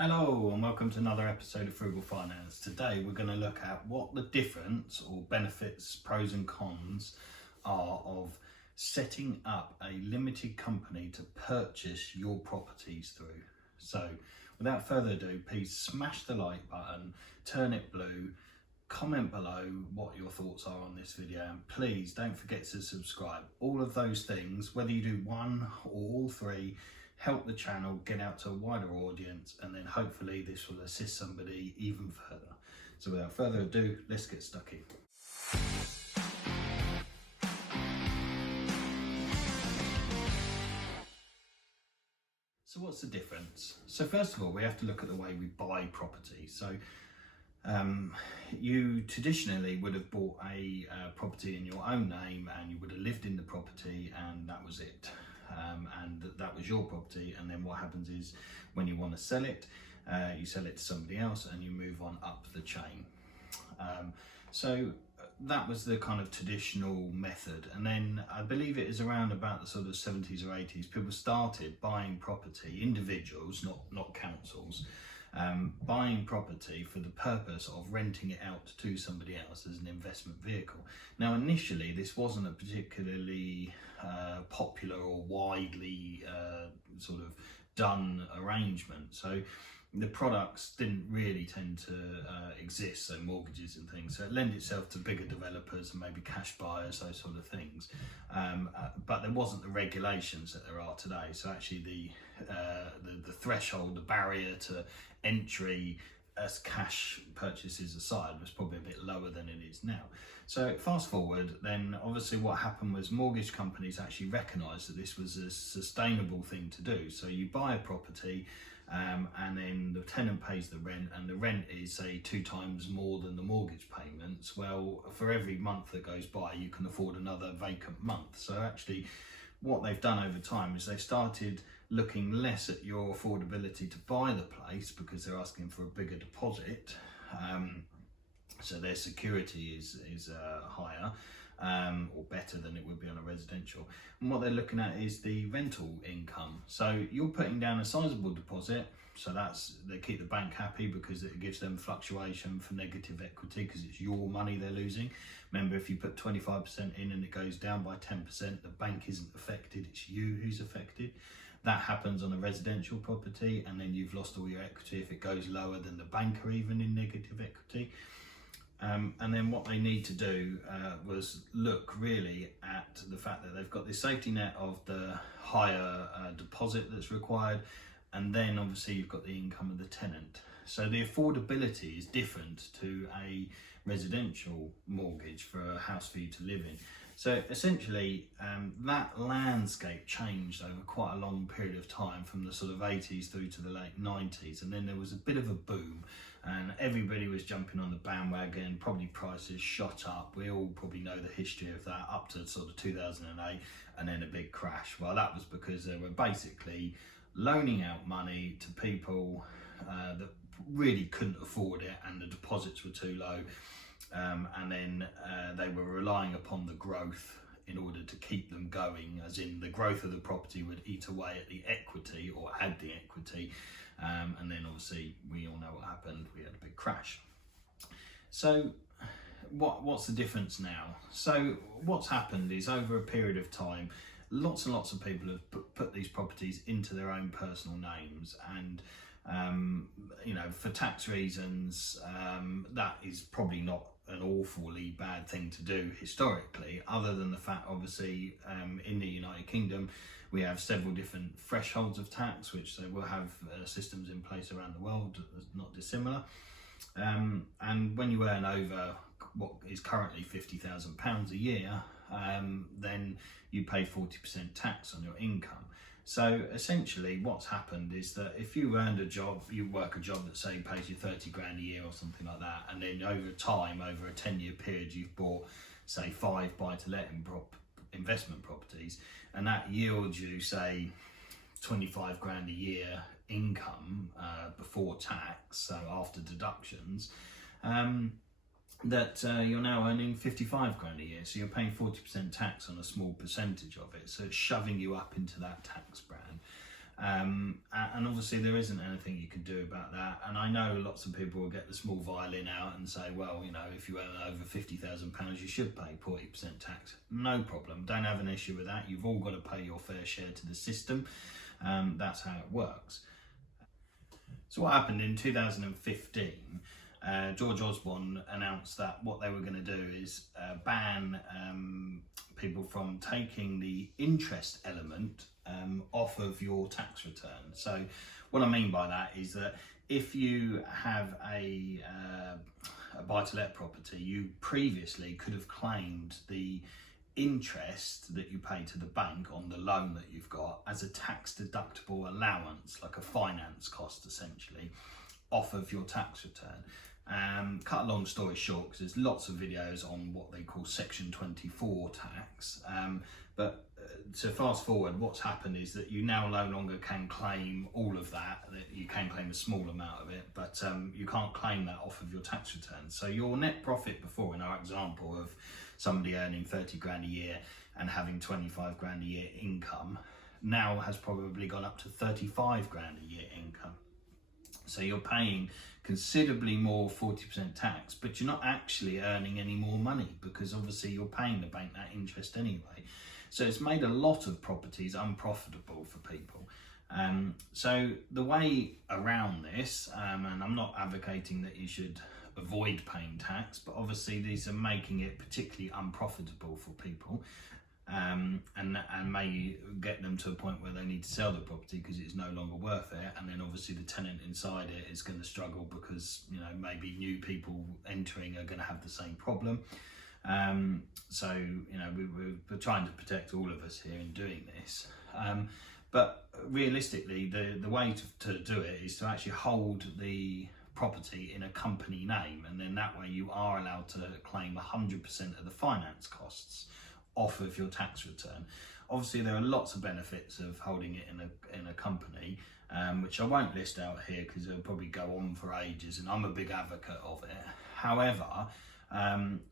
Hello and welcome to another episode of Frugal Finance. Today we're going to look at what the difference or benefits, pros and cons are of setting up a limited company to purchase your properties through. So without further ado, please smash the like button, turn it blue, comment below what your thoughts are on this video, and please don't forget to subscribe. All of those things, whether you do one or all three, help the channel get out to a wider audience, and then hopefully this will assist somebody even further. So without further ado, let's get stuck in. So what's the difference? So first of all, we have to look at the way we buy property. So you traditionally would have bought a property in your own name, and you would have lived in the property, and that was it. And that was your property. And then what happens is when you want to sell it, you sell it to somebody else and you move on up the chain. So that was the kind of traditional method. And then I believe it is around about the sort of 70s or 80s, people started buying property, individuals, not councils, buying property for the purpose of renting it out to somebody else as an investment vehicle. Now initially this wasn't a particularly popular or widely sort of done arrangement, so the products didn't really tend to exist, so mortgages and things, so it lent itself to bigger developers and maybe cash buyers, those sort of things, but there wasn't the regulations that there are today. So actually the threshold, the barrier to entry as cash purchases aside, was probably a bit lower than it is now. So fast forward, then obviously what happened was mortgage companies actually recognised that this was a sustainable thing to do. So you buy a property, and then the tenant pays the rent, and the rent is say 2 times more than the mortgage payments. Well, for every month that goes by, you can afford another vacant month. So actually what they've done over time is they've started looking less at your affordability to buy the place, because they're asking for a bigger deposit, so their security is higher, or better than it would be on a residential. And what they're looking at is the rental income. So you're putting down a sizable deposit, so they keep the bank happy because it gives them fluctuation for negative equity, because it's your money they're losing. Remember, if you put 25% in and it goes down by 10%, the bank isn't affected, it's you who's affected. That happens on a residential property, and then you've lost all your equity if it goes lower than the bank are even in negative equity. And then what they need to do was look really at the fact that they've got this safety net of the higher deposit that's required, and then obviously you've got the income of the tenant. So the affordability is different to a residential mortgage for a house for you to live in. So essentially that landscape changed over quite a long period of time, from the sort of 80s through to the late 90s, and then there was a bit of a boom and everybody was jumping on the bandwagon. Property prices shot up. We all probably know the history of that, up to sort of 2008, and then a big crash. Well, that was because they were basically loaning out money to people that really couldn't afford it, and the deposits were too low. And then they were relying upon the growth in order to keep them going, as in the growth of the property would eat away at the equity or add the equity, and then obviously we all know what happened. We had a big crash. So what's the difference now? So what's happened is, over a period of time, lots and lots of people have put these properties into their own personal names, and you know, for tax reasons, that is probably not an awfully bad thing to do historically, other than the fact obviously in the United Kingdom we have several different thresholds of tax, which they will have systems in place around the world not dissimilar, and when you earn over what is currently £50,000 a year, then you pay 40% tax on your income. So essentially what's happened is that if you earned a job, you work a job that say pays you 30 grand a year or something like that, and then over time, over a 10-year period, you've bought say 5 buy-to-let investment properties, and that yields you say 25 grand a year income before tax, so after deductions, that you're now earning 55 grand a year, so you're paying 40% tax on a small percentage of it, so it's shoving you up into that tax band. And obviously there isn't anything you can do about that. And I know lots of people will get the small violin out and say, well, you know, if you earn over £50,000, you should pay 40% tax. No problem, don't have an issue with that. You've all got to pay your fair share to the system. That's how it works. So what happened in 2015, George Osborne announced that what they were going to do is ban people from taking the interest element off of your tax return. So what I mean by that is that if you have a buy-to-let property, you previously could have claimed the interest that you pay to the bank on the loan that you've got as a tax deductible allowance, like a finance cost essentially, off of your tax return. Cut a long story short, because there's lots of videos on what they call Section 24 tax, but to fast forward, what's happened is that you now no longer can claim all of that you can claim a small amount of it, but you can't claim that off of your tax return. So your net profit before, in our example of somebody earning 30 grand a year and having 25 grand a year income, now has probably gone up to 35 grand a year income. So you're paying considerably more 40% tax, but you're not actually earning any more money, because obviously you're paying the bank that interest anyway. So it's made a lot of properties unprofitable for people. So the way around this, and I'm not advocating that you should avoid paying tax, but obviously these are making it particularly unprofitable for people, and may get them to a point where they need to sell the property because it's no longer worth it. And then obviously the tenant inside it is going to struggle because, you know, maybe new people entering are going to have the same problem. So, you know, we're trying to protect all of us here in doing this. But realistically, the way to do it is to actually hold the property in a company name, and then that way you are allowed to claim 100% of the finance costs off of your tax return. Obviously there are lots of benefits of holding it in a company, which I won't list out here because it'll probably go on for ages, and I'm a big advocate of it. However,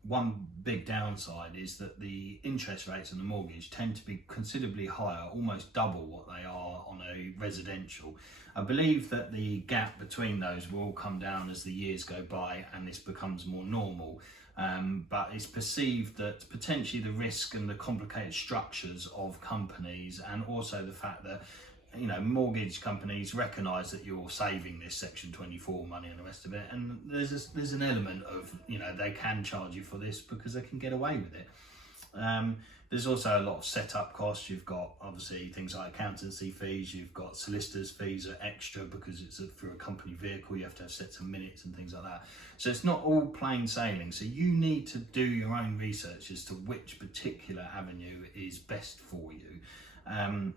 one big downside is that the interest rates on the mortgage tend to be considerably higher, almost double what they are on a residential. I believe that the gap between those will come down as the years go by and this becomes more normal. But it's perceived that potentially the risk and the complicated structures of companies, and also the fact that, you know, mortgage companies recognise that you're saving this Section 24 money and the rest of it, and there's an element of, you know, they can charge you for this because they can get away with it. There's also a lot of setup costs. You've got obviously things like accountancy fees, you've got solicitors fees are extra because it's through a company vehicle, you have to have sets of minutes and things like that. So it's not all plain sailing. So you need to do your own research as to which particular avenue is best for you. And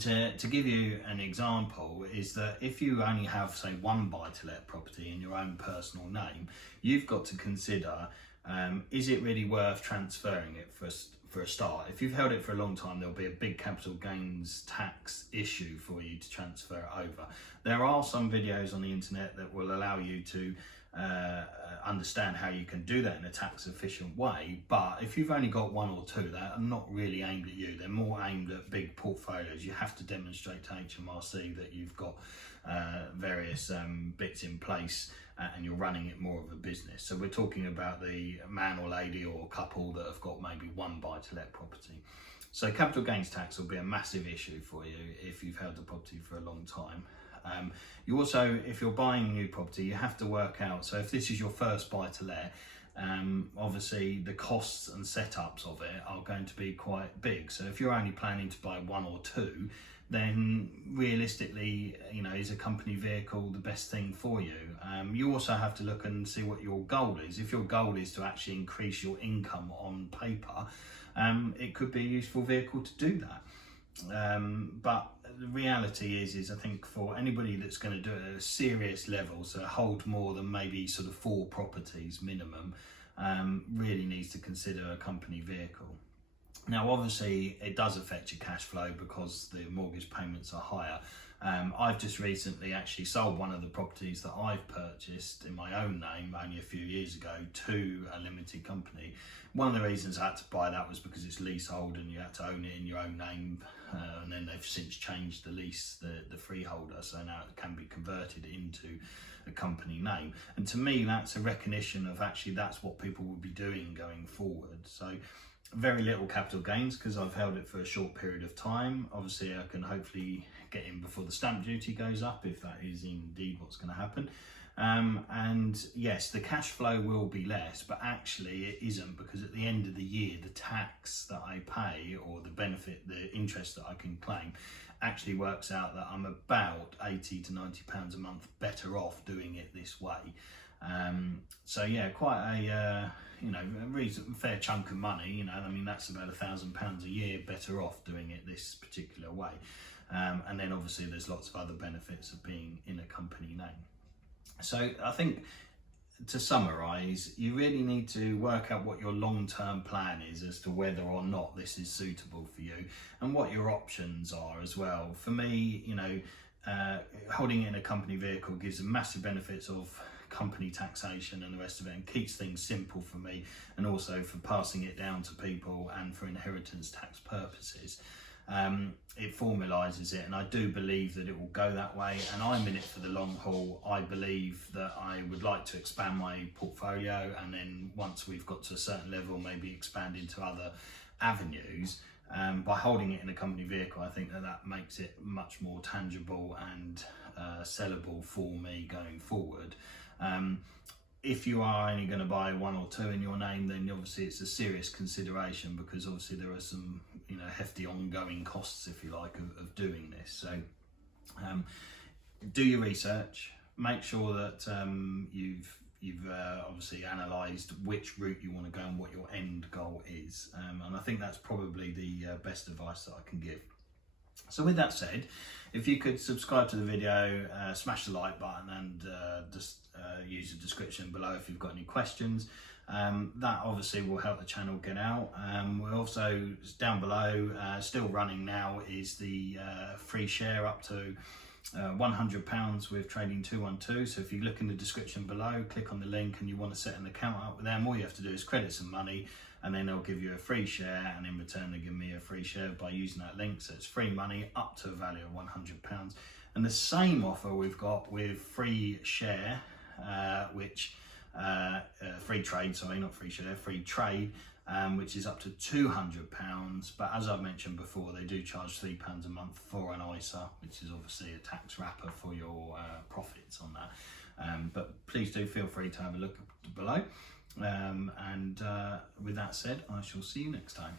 to give you an example is that if you only have, say, one buy-to-let property in your own personal name, you've got to consider, is it really worth transferring it for a start? If you've held it for a long time, there'll be a big capital gains tax issue for you to transfer it over. There are some videos on the internet that will allow you to understand how you can do that in a tax efficient way, but if you've only got one or two, that are not really aimed at you. They're more aimed at big portfolios. You have to demonstrate to HMRC that you've got various bits in place and you're running it more of a business. So we're talking about the man or lady or couple that have got maybe one buy-to-let property. So capital gains tax will be a massive issue for you if you've held the property for a long time. You also, if you're buying new property, you have to work out, so if this is your first buy-to-let, obviously the costs and setups of it are going to be quite big. So if you're only planning to buy one or two, then realistically, you know, is a company vehicle the best thing for you? You also have to look and see what your goal is. If your goal is to actually increase your income on paper, it could be a useful vehicle to do that. But the reality is I think for anybody that's going to do it at a serious level, so hold more than maybe sort of 4 properties minimum, really needs to consider a company vehicle. Now obviously it does affect your cash flow because the mortgage payments are higher. I've just recently actually sold one of the properties that I've purchased in my own name only a few years ago to a limited company. One of the reasons I had to buy that was because it's leasehold and you had to own it in your own name and then they've since changed the lease, the freeholder, so now it can be converted into a company name. And to me, that's a recognition of actually that's what people will be doing going forward. So very little capital gains because I've held it for a short period of time. Obviously I can hopefully get in before the stamp duty goes up, if that is indeed what's going to happen. And yes, the cash flow will be less, but actually it isn't, because at the end of the year, the tax that I pay, or the benefit, the interest that I can claim, actually works out that I'm about 80 to 90 pounds a month better off doing it this way. So yeah, quite a a fair chunk of money. I mean, that's about £1,000 a year better off doing it this particular way. And then obviously there's lots of other benefits of being in a company name. So I think, to summarise, you really need to work out what your long-term plan is as to whether or not this is suitable for you, and what your options are as well. For me, holding it in a company vehicle gives massive benefits of company taxation and the rest of it, and keeps things simple for me, and also for passing it down to people and for inheritance tax purposes. It formalises it, and I do believe that it will go that way, and I'm in it for the long haul. I believe that I would like to expand my portfolio, and then once we've got to a certain level, maybe expand into other avenues. By holding it in a company vehicle, I think that makes it much more tangible and sellable for me going forward. If you are only going to buy one or two in your name, then obviously it's a serious consideration, because obviously there are some hefty ongoing costs, if you like, of doing this. So do your research, make sure that you've obviously analysed which route you want to go and what your end goal is, and I think that's probably the best advice that I can give. So with that said, if you could subscribe to the video, smash the like button, and just use the description below if you've got any questions. That obviously will help the channel get out. We're also, down below, still running now, is the free share up to £100 with Trading 212. So if you look in the description below, click on the link, and you want to set an account up with them, all you have to do is credit some money, and then they'll give you a free share, and in return they give me a free share by using that link. So it's free money up to a value of £100. And the same offer we've got with free share, free trade, sorry, not free share, free trade, which is up to £200. But as I've mentioned before, they do charge £3 a month for an ISA, which is obviously a tax wrapper for your profits on that. But please do feel free to have a look below. And with that said, I shall see you next time.